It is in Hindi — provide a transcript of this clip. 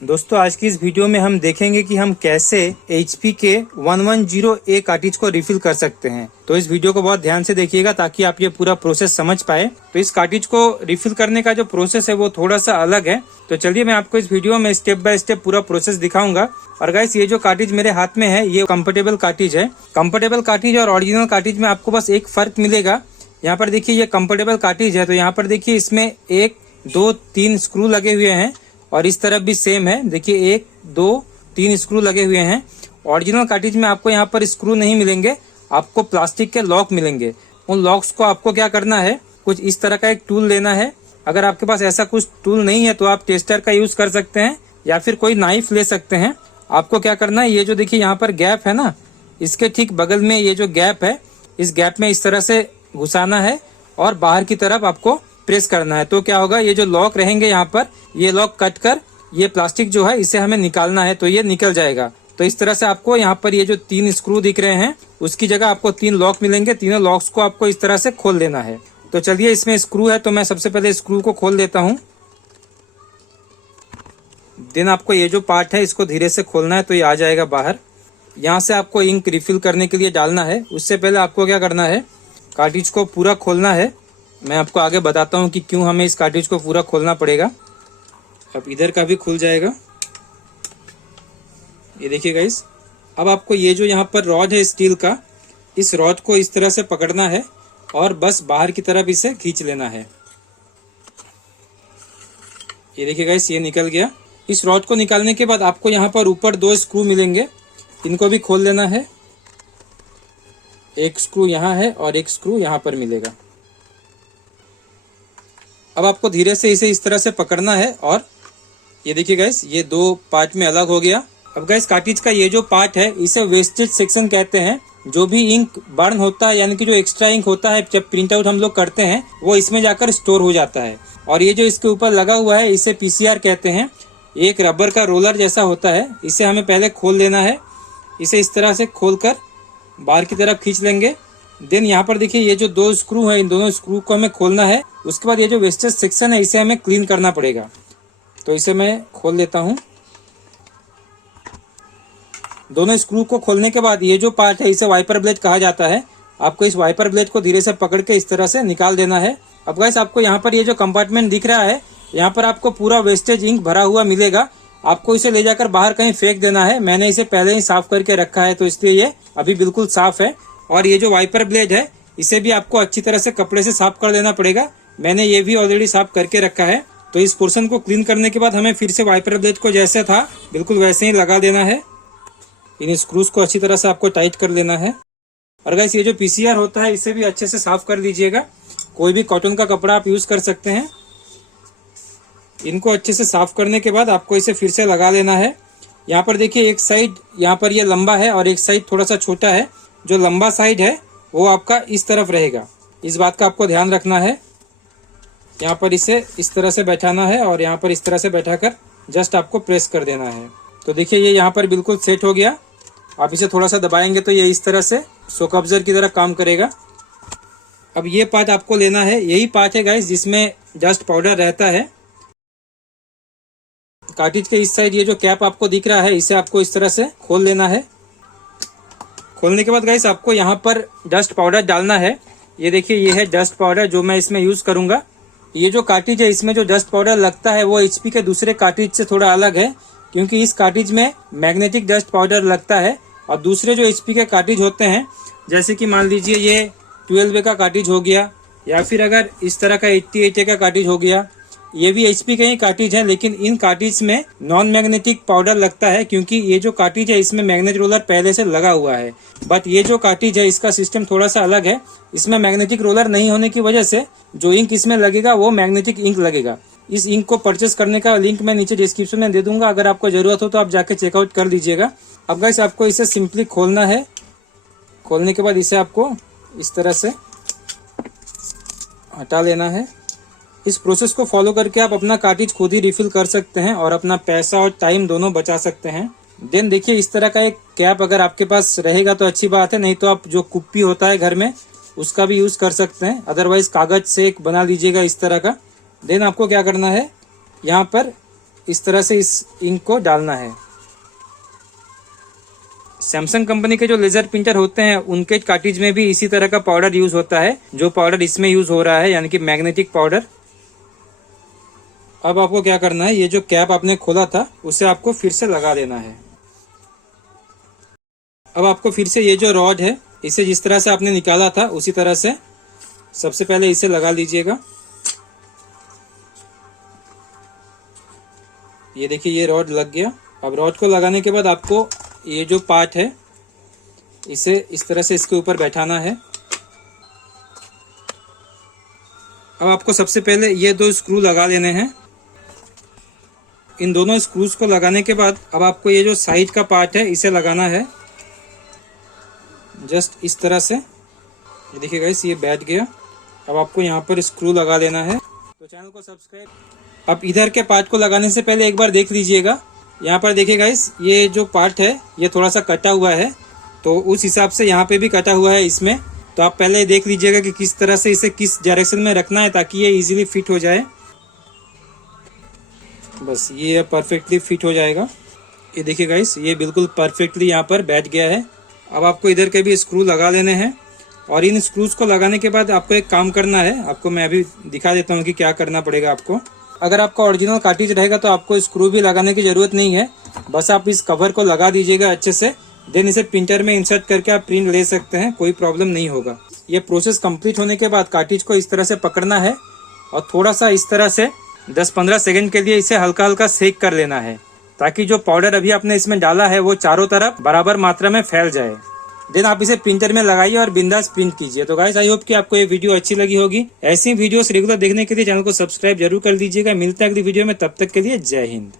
दोस्तों आज की इस वीडियो में हम देखेंगे कि हम कैसे HP के 110A कार्ट्रिज को रिफिल कर सकते हैं। तो इस वीडियो को बहुत ध्यान से देखिएगा ताकि आप ये पूरा प्रोसेस समझ पाए। तो इस कार्ट्रिज को रिफिल करने का जो प्रोसेस है वो थोड़ा सा अलग है। तो चलिए मैं आपको इस वीडियो में स्टेप बाय स्टेप पूरा प्रोसेस दिखाऊंगा। और गाइस ये जो कार्ट्रिज मेरे हाथ में है ये कंफर्टेबल कार्ट्रिज है। कंफर्टेबल कार्ट्रिज और ओरिजिनल कार्ट्रिज में आपको बस एक फर्क मिलेगा। यहाँ पर देखिए ये कंफर्टेबल कार्ट्रिज है तो यहाँ पर देखिए इसमें 1, 2, 3 स्क्रू लगे हुए हैं और इस तरफ भी सेम है। देखिए 1, 2, 3 स्क्रू लगे हुए हैं। ओरिजिनल कार्ट्रिज में आपको यहाँ पर स्क्रू नहीं मिलेंगे, आपको प्लास्टिक के लॉक मिलेंगे। उन लॉक्स को आपको क्या करना है, कुछ इस तरह का एक टूल लेना है। अगर आपके पास ऐसा कुछ टूल नहीं है तो आप टेस्टर का यूज कर सकते हैं या फिर कोई नाइफ ले सकते हैं। आपको क्या करना है, ये जो देखिए यहाँ पर गैप है ना, इसके ठीक बगल में ये जो गैप है, इस गैप में इस तरह से घुसाना है और बाहर की तरफ आपको प्रेस करना है। तो क्या होगा, ये जो लॉक रहेंगे यहाँ पर, ये लॉक कट कर ये प्लास्टिक जो है इसे हमें निकालना है तो ये निकल जाएगा। तो इस तरह से आपको यहाँ पर ये जो 3 स्क्रू दिख रहे हैं उसकी जगह आपको 3 लॉक मिलेंगे। तीनों लॉक्स को आपको इस तरह से खोल देना है। तो चलिए इसमें स्क्रू है तो मैं सबसे पहले स्क्रू को खोल देता हूँ। देन आपको ये जो पार्ट है इसको धीरे से खोलना है तो ये आ जाएगा बाहर। यहाँ से आपको इंक रिफिल करने के लिए डालना है। उससे पहले आपको क्या करना है, कार्ट्रिज को पूरा खोलना है। मैं आपको आगे बताता हूँ कि क्यों हमें इस कार्ट्रिज को पूरा खोलना पड़ेगा। अब इधर का भी खुल जाएगा, ये देखिए गाइस। अब आपको ये जो यहाँ पर रॉड है स्टील का, इस रॉड को इस तरह से पकड़ना है और बस बाहर की तरफ इसे खींच लेना है। ये देखिए गाइस, ये निकल गया। इस रॉड को निकालने के बाद आपको यहाँ पर ऊपर 2 स्क्रू मिलेंगे, इनको भी खोल लेना है। एक स्क्रू यहाँ है और एक स्क्रू यहाँ पर मिलेगा। अब आपको धीरे से इसे इस तरह से पकड़ना है और ये देखिए गाइस, ये 2 पार्ट में अलग हो गया। अब गाइस कार्ट्रिज का ये जो पार्ट है इसे वेस्टेज सेक्शन कहते हैं। जो भी इंक बर्न होता है यानी कि जो एक्स्ट्रा इंक होता है जब प्रिंट आउट हम लोग करते हैं वो इसमें जाकर स्टोर हो जाता है। और ये जो इसके ऊपर लगा हुआ है इसे PCR कहते हैं। एक रबर का रोलर जैसा होता है, इसे हमें पहले खोल लेना है। इसे इस तरह से खोलकर बाहर की तरफ खींच लेंगे। देन यहाँ पर देखिए ये जो 2 स्क्रू है, इन दोनों स्क्रू को हमें खोलना है। उसके बाद ये जो वेस्टेज सेक्शन है इसे हमें क्लीन करना पड़ेगा। तो इसे मैं खोल लेता हूँ। दोनों स्क्रू को खोलने के बाद ये जो पार्ट है इसे वाइपर ब्लेड कहा जाता है। आपको इस वाइपर ब्लेड को धीरे से पकड़ के इस तरह से निकाल देना है। अब गाइस आपको यहाँ पर ये जो कंपार्टमेंट दिख रहा है, यहाँ पर आपको पूरा वेस्टेज इंक भरा हुआ मिलेगा। आपको इसे ले जाकर बाहर कहीं फेंक देना है। मैंने इसे पहले ही साफ करके रखा है तो इसलिए ये अभी बिल्कुल साफ है। और ये जो वाइपर ब्लेड है इसे भी आपको अच्छी तरह से कपड़े से साफ कर देना पड़ेगा। मैंने ये भी ऑलरेडी साफ करके रखा है। तो इस पोर्शन को क्लीन करने के बाद हमें फिर से वाइपर ब्लेड को जैसे था बिल्कुल वैसे ही लगा देना है। इन स्क्रूज को अच्छी तरह से आपको टाइट कर लेना है। और गाइस ये जो PCR होता है इसे भी अच्छे से साफ कर लीजिएगा। कोई भी कॉटन का कपड़ा आप यूज कर सकते हैं। इनको अच्छे से साफ करने के बाद आपको इसे फिर से लगा लेना है। यहाँ पर देखिए एक साइड यहाँ पर ये लंबा है और एक साइड थोड़ा सा छोटा है। जो लंबा साइड है वो आपका इस तरफ रहेगा, इस बात का आपको ध्यान रखना है। यहाँ पर इसे इस तरह से बैठाना है और यहाँ पर इस तरह से बैठाकर जस्ट आपको प्रेस कर देना है। तो देखिए ये यहाँ पर बिल्कुल सेट हो गया। आप इसे थोड़ा सा दबाएंगे तो ये इस तरह से शॉक अब्जर्वर की तरह काम करेगा। अब ये पार्ट आपको लेना है, यही पार्ट है गाइस जिसमें डस्ट पाउडर रहता है। कार्ट्रिज के इस साइड ये जो कैप आपको दिख रहा है इसे आपको इस तरह से खोल लेना है। खोलने के बाद गाइस आपको यहाँ पर डस्ट पाउडर डालना है। ये देखिए ये है डस्ट पाउडर जो मैं इसमें यूज करूंगा। ये जो कार्ट्रिज है इसमें जो डस्ट पाउडर लगता है वो HP के दूसरे कार्ट्रिज से थोड़ा अलग है, क्योंकि इस कार्ट्रिज में मैग्नेटिक डस्ट पाउडर लगता है। और दूसरे जो HP के कार्ट्रिज होते हैं, जैसे कि मान लीजिए ये 12A का कार्ट्रिज हो गया या फिर अगर इस तरह का 88A का कार्ट्रिज हो गया, ये भी HP के ही कार्ट्रिज है। लेकिन इन कार्ट्रिज में नॉन मैग्नेटिक पाउडर लगता है क्योंकि ये जो कार्ट्रिज है इसमें मैग्नेट रोलर पहले से लगा हुआ है। बट ये जो कार्ट्रिज है इसका सिस्टम थोड़ा सा अलग है। इसमें मैग्नेटिक रोलर नहीं होने की वजह से जो इंक इसमें लगेगा वो मैग्नेटिक इंक लगेगा। इस इंक को परचेस करने का लिंक मैं नीचे डिस्क्रिप्शन में दे दूंगा, अगर आपको जरूरत हो तो आप जाके चेकआउट कर लीजिएगा। अब गाइस आपको इसे सिंपली खोलना है। खोलने के बाद इसे आपको इस तरह से हटा लेना है। इस प्रोसेस को फॉलो करके आप अपना कार्ट्रिज खुद ही रिफिल कर सकते हैं और अपना पैसा और टाइम दोनों बचा सकते हैं। देन देखिए इस तरह का एक कैप अगर आपके पास रहेगा तो अच्छी बात है, नहीं तो आप जो कुप्पी होता है घर में उसका भी यूज कर सकते हैं। अदरवाइज कागज से एक बना लीजिएगा इस तरह का। देन आपको क्या करना है, यहाँ पर इस तरह से इस इंक को डालना है। सैमसंग कंपनी के जो लेजर प्रिंटर होते हैं उनके कार्टिज में भी इसी तरह का पाउडर यूज होता है, जो पाउडर इसमें यूज हो रहा है, यानी कि मैग्नेटिक पाउडर। अब आपको क्या करना है, ये जो कैप आपने खोला था उसे आपको फिर से लगा देना है। अब आपको फिर से ये जो रॉड है इसे जिस तरह से आपने निकाला था उसी तरह से सबसे पहले इसे लगा लीजिएगा। ये देखिए ये रॉड लग गया। अब रॉड को लगाने के बाद आपको ये जो पार्ट है इसे इस तरह से इसके ऊपर बैठाना है। अब आपको सबसे पहले ये 2 स्क्रू लगा लेने हैं। इन दोनों स्क्रूज को लगाने के बाद अब आपको ये जो साइड का पार्ट है इसे लगाना है, जस्ट इस तरह से। ये देखिए गाइस ये बैठ गया। अब आपको यहाँ पर स्क्रू लगा लेना है। तो चैनल को सब्सक्राइब। अब इधर के पार्ट को लगाने से पहले एक बार देख लीजिएगा, यहाँ पर देखिए गाइस ये जो पार्ट है ये थोड़ा सा कटा हुआ है, तो उस हिसाब से यहाँ पे भी कटा हुआ है इसमें। तो आप पहले देख लीजिएगा कि किस तरह से इसे किस डायरेक्शन में रखना है ताकि ये इजीली फिट हो जाए। बस ये परफेक्टली फिट हो जाएगा। ये देखिए गाइस ये बिल्कुल परफेक्टली यहाँ पर बैठ गया है। अब आपको इधर के भी स्क्रू लगा लेने हैं और इन स्क्रूज को लगाने के बाद आपको एक काम करना है, आपको मैं अभी दिखा देता हूँ कि क्या करना पड़ेगा आपको। अगर आपका ओरिजिनल कार्ट्रिज रहेगा तो आपको स्क्रू भी लगाने की जरूरत नहीं है, बस आप इस कवर को लगा दीजिएगा अच्छे से, देन इसे प्रिंटर में इंसर्ट करके आप प्रिंट ले सकते हैं, कोई प्रॉब्लम नहीं होगा। ये प्रोसेस कंप्लीट होने के बाद कार्ट्रिज को इस तरह से पकड़ना है और थोड़ा सा इस तरह से 10-15 सेकंड के लिए इसे हल्का हल्का सेक कर लेना है, ताकि जो पाउडर अभी आपने इसमें डाला है वो चारों तरफ बराबर मात्रा में फैल जाए। देन आप इसे प्रिंटर में लगाइए और बिंदास प्रिंट कीजिए। तो गाइस आई होप कि आपको ये वीडियो अच्छी लगी होगी। ऐसी वीडियोस रेगुलर देखने के लिए चैनल को सब्सक्राइब जरूर कर लीजिएगा। मिलते हैं अगली वीडियो में, तब तक के लिए जय हिंद।